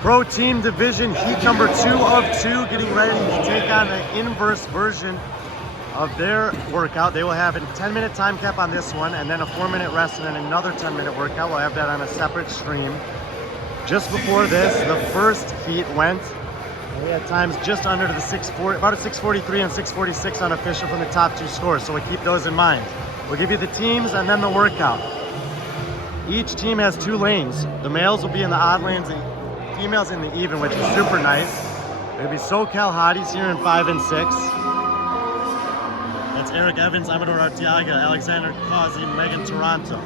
Pro Team Division Heat number 2 of 2, getting ready to take on the inverse version of their workout. They will have a 10-minute time cap on this one, and then a 4-minute rest, and then another 10-minute workout. We'll have that on a separate stream. Just before this, the first heat went. We had times just under to the 640, about a 643 and 646 unofficial from the top 2 scores, so we'll keep those in mind. We'll give you the teams and then the workout. Each team has 2 lanes. The males will be in the odd lanes and females in the even, which is super nice. There'll be SoCal Hotties here in 5 and 6. That's Eric Evans, Amador Arteaga, Alexander Causey, Megan Toronto.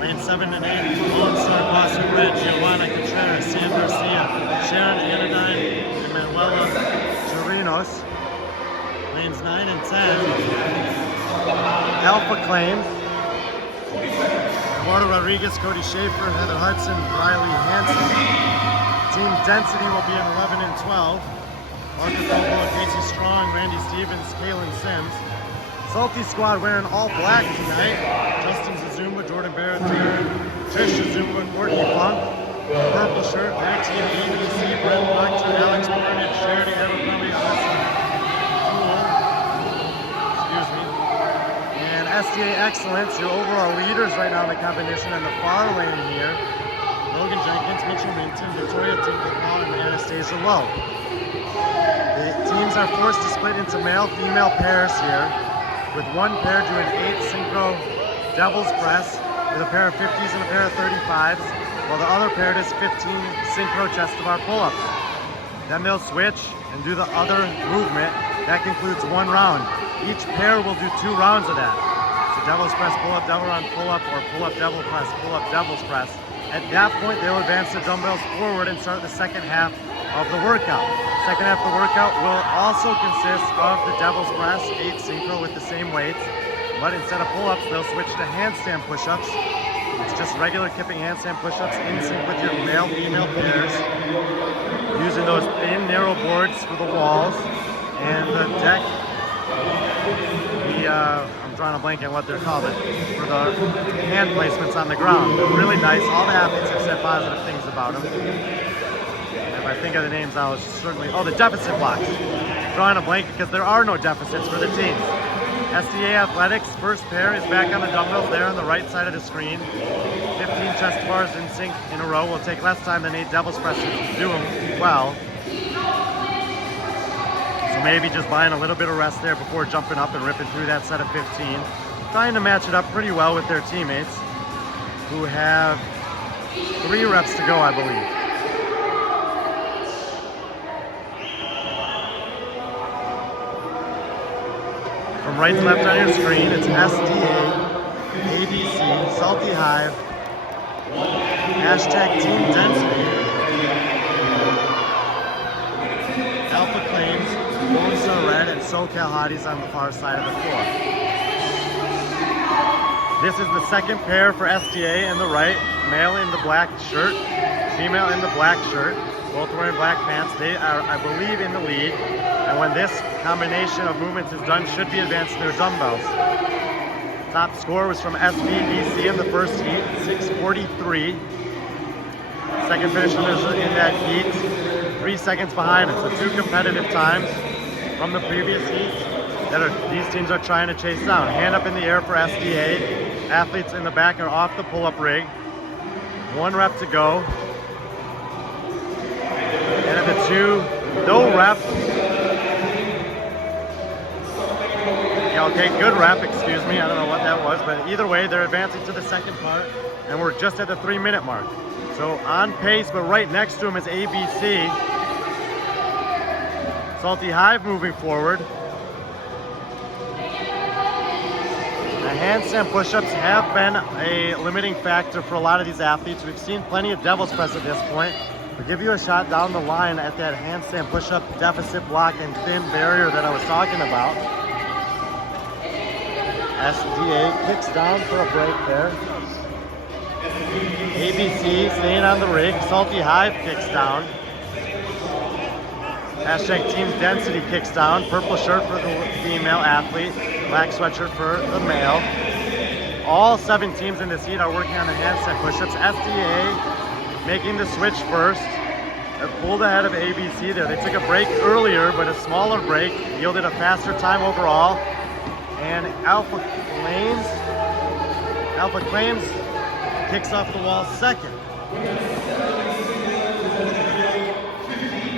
Lane 7 and 8, Lone Star, Boston Red, Giovanna Contreras, Sam Garcia, Sharon Anodyne, and Manuela Chirinos. Lanes 9 and 10, Alpha Claims, Eduardo Rodriguez, Cody Schaefer, Heather Hudson, Riley Hansen. Team Density will be in 11 and 12. Marcus Bobo, Casey Strong, Randy Stevens, Kaylin Sims. Salty Squad wearing all black tonight. Justin Zazumba, Jordan Barrett, Trish Zazumba, Courtney Funk. Purple shirt, their team ABC, Brent Proctor, Alex Burnett, Charity Evercoming, excuse me. And SDA Excellence, your overall leaders right now in the competition in the far lane here. Logan Jenkins, Mitchell Minton, Victoria Tinkleball, and Anastasia Lowe. The teams are forced to split into male-female pairs here, with one pair doing 8 Synchro Devil's Press, with a pair of 50s and a pair of 35s, while the other pair does 15 Synchro Chest to Bar pull-ups. Then they'll switch and do the other movement. That concludes 1 round. Each pair will do 2 rounds of that. So Devil's Press, pull-up, double round, pull-up, or pull-up, devil press, pull-up, devil's press. At that point, they'll advance the dumbbells forward and start the second half of the workout. Second half of the workout will also consist of the devil's press, 8 Synchro with the same weights, but instead of pull-ups, they'll switch to handstand push-ups. It's just regular kipping handstand push-ups in sync with your male-female pairs, using those thin, narrow boards for the walls, and the deck, I'm drawing a blank on what they're called, for the hand placements on the ground. They're really nice. All the athletes have said positive things about them. If I think of the names, I was certainly, the deficit blocks. Drawing a blank because there are no deficits for the teams. SDA Athletics, first pair is back on the dumbbells there on the right side of the screen. 15 chest bars in sync in a row. Will take less time than 8 devil's presses to do them well. So maybe just buying a little bit of rest there before jumping up and ripping through that set of 15. Trying to match it up pretty well with their teammates, who have 3 reps to go, I believe. From right to left on your screen, it's SDA, ABC, Salty Hive, hashtag Team Density, Alpha Claims, Lone Star Red, and SoCal Hotties on the far side of the floor. This is the second pair for SDA in the right, male in the black shirt, female in the black shirt, both wearing black pants. They are, I believe, in the lead, and when this combination of movements is done, should be advancing their dumbbells. Top score was from SVBC in the first heat, 643. Second finish in that heat, 3 seconds behind it. So 2 competitive times from the previous heat that these teams are trying to chase down. Hand up in the air for SDA. Athletes in the back are off the pull-up rig. 1 rep to go. And at the 2, no rep. Okay, good rep, excuse me. I don't know what that was, but either way, they're advancing to the second part, and we're just at the 3-minute mark. So on pace, but right next to him is ABC. Salty Hive moving forward. The handstand push-ups have been a limiting factor for a lot of these athletes. We've seen plenty of devil's press at this point. We'll give you a shot down the line at that handstand push-up deficit block and thin barrier that I was talking about. SDA kicks down for a break there. ABC staying on the rig. Salty Hive kicks down. Hashtag Team Density kicks down. Purple shirt for the female athlete. Black sweatshirt for the male. all 7 teams in this heat are working on the handstand push-ups. SDA making the switch first. They're pulled ahead of ABC there. They took a break earlier, but a smaller break yielded a faster time overall. And Alpha Claims kicks off the wall second.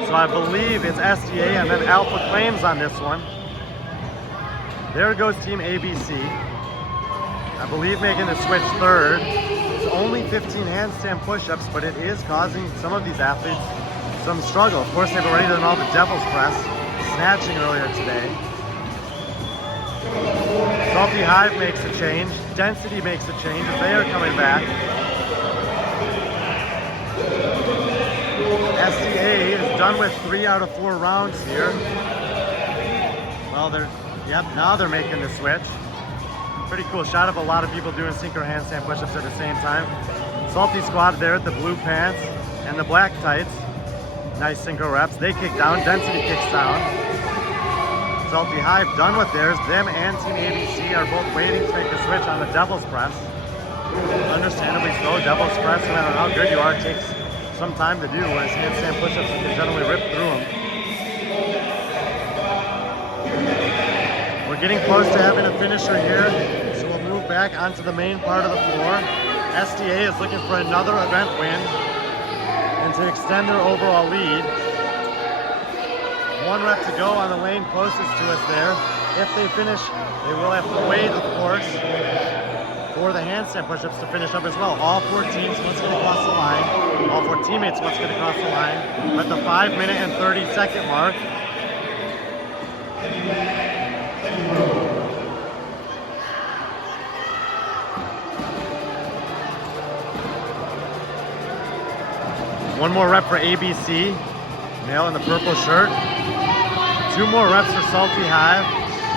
So I believe it's SDA and then Alpha Claims on this one. There goes Team ABC. I believe making the switch third. It's only 15 handstand push-ups, but it is causing some of these athletes some struggle. Of course, they've already done all the devil's press, snatching earlier today. Salty Hive makes a change. Density makes a change as they are coming back. SDA is done with 3 out of 4 rounds here. Well, now they're making the switch. Pretty cool shot of a lot of people doing synchro handstand push-ups at the same time. Salty Squad there at the blue pants and the black tights. Nice synchro reps. They kick down, Density kicks down. Salty Hive done with theirs. Them and Team ABC are both waiting to make the switch on the devil's press. Understandably so, devil's press, no matter how good you are, takes some time to do, whereas handstand push-ups, you can generally rip through them. We're getting close to having a finisher here, so we'll move back onto the main part of the floor. SDA is looking for another event win and to extend their overall lead. 1 rep to go on the lane closest to us there. If they finish, they will have to wait, of course, for the handstand push-ups to finish up as well. All 4 teams must get across the line. All 4 teammates must get across the line at the 5-minute and 30-second mark. One more rep for ABC, male in the purple shirt. 2 more reps for Salty Hive.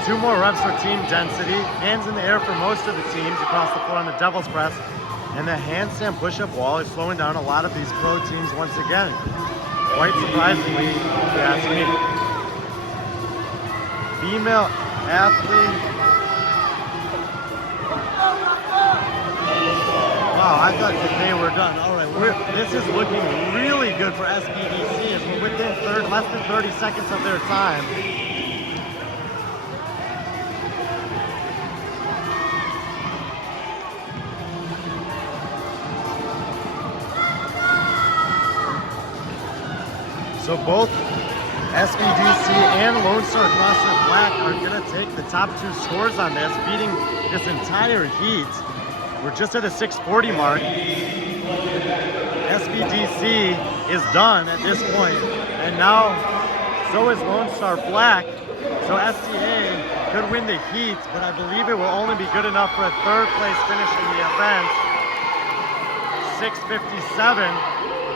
2 more reps for Team Density. Hands in the air for most of the teams across the floor on the devil's press. And the handstand push-up wall is slowing down a lot of these pro teams once again. Quite surprisingly, if you ask me. Female athlete. Wow, I thought that they were done. All right, this is looking really good for SBDC as we're within less than 30 seconds of their time. So both SBDC and Lone Star CrossFit Black are going to take the top 2 scores on this, beating this entire heat. We're just at the 640 mark. SBDC is done at this point, and now so is Lone Star Black. So SDA could win the heat, but I believe it will only be good enough for a 3rd place finish in the event. 6:57,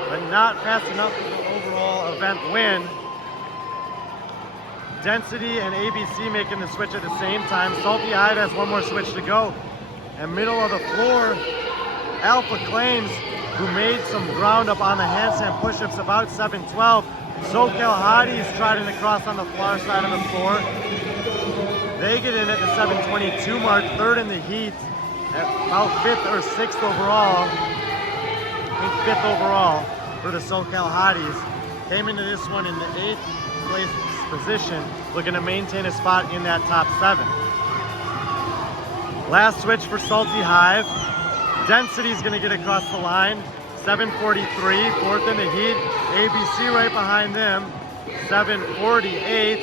but not fast enough for the overall event win. Density and ABC making the switch at the same time. Salty Hive has 1 more switch to go. And middle of the floor, Alpha Claims, who made some ground up on the handstand push-ups about 7:12. SoCal Hotties trotting across on the far side of the floor. They get in at the 7:22 mark, 3rd in the heat, at about 5th or 6th overall. I think 5th overall for the SoCal Hotties. Came into this one in the 8th place position, looking to maintain a spot in that top 7. Last switch for Salty Hive. Density's gonna get across the line. 7:43, 4th in the heat. ABC right behind them. 7:48.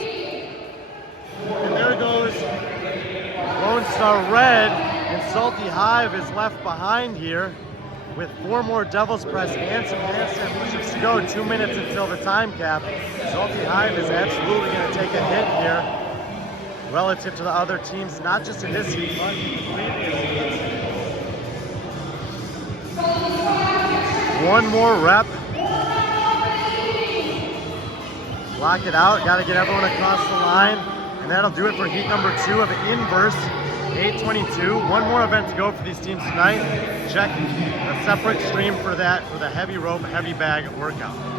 And there goes Lone Star Red, and Salty Hive is left behind here with 4 more devil's press and some handstand push-ups to go. 2 minutes until the time cap. Salty Hive is absolutely gonna take a hit here relative to the other teams, not just in this heat, but in the previous heats. 1 more rep. Lock it out, gotta get everyone across the line. And that'll do it for heat number 2 of Inverse 822. 1 more event to go for these teams tonight. Check a separate stream for that, for the heavy rope, heavy bag workout.